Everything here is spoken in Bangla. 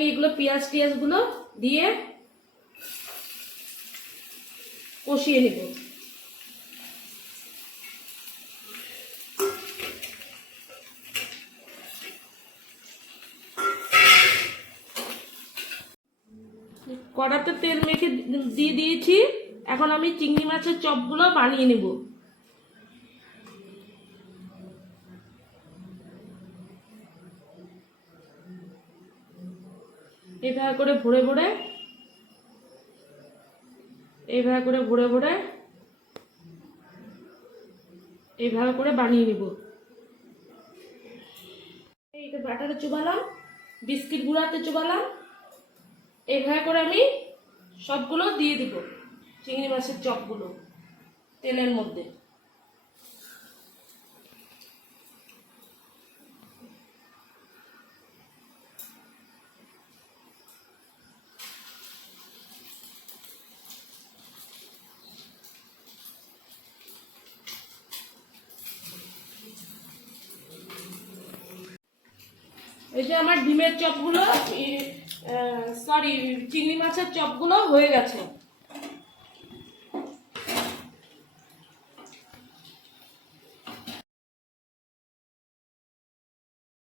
আমি এগুলো পেঁয়াজ টিয়াজগুলো দিয়ে কষিয়ে নেব। কড়াতে তেল মেখে দিয়ে দিয়েছি। এখন আমি চিংড়ি মাছের চপগুলো বানিয়ে নেব। এইভাবে করে ভরে ভরে এইভাবে করে বানিয়ে নিব। এইটা বাটারে চুবালাম, বিস্কিট গুঁড়াতে চুবালাম। এইভাবে করে আমি সবগুলো দিয়ে দিব, চিংড়ি মাছের চপগুলো তেলের মধ্যে। এই যে আমার ডিমের চপগুলো, সরি চিংড়ি মাছের চপগুলো হয়ে গেছে।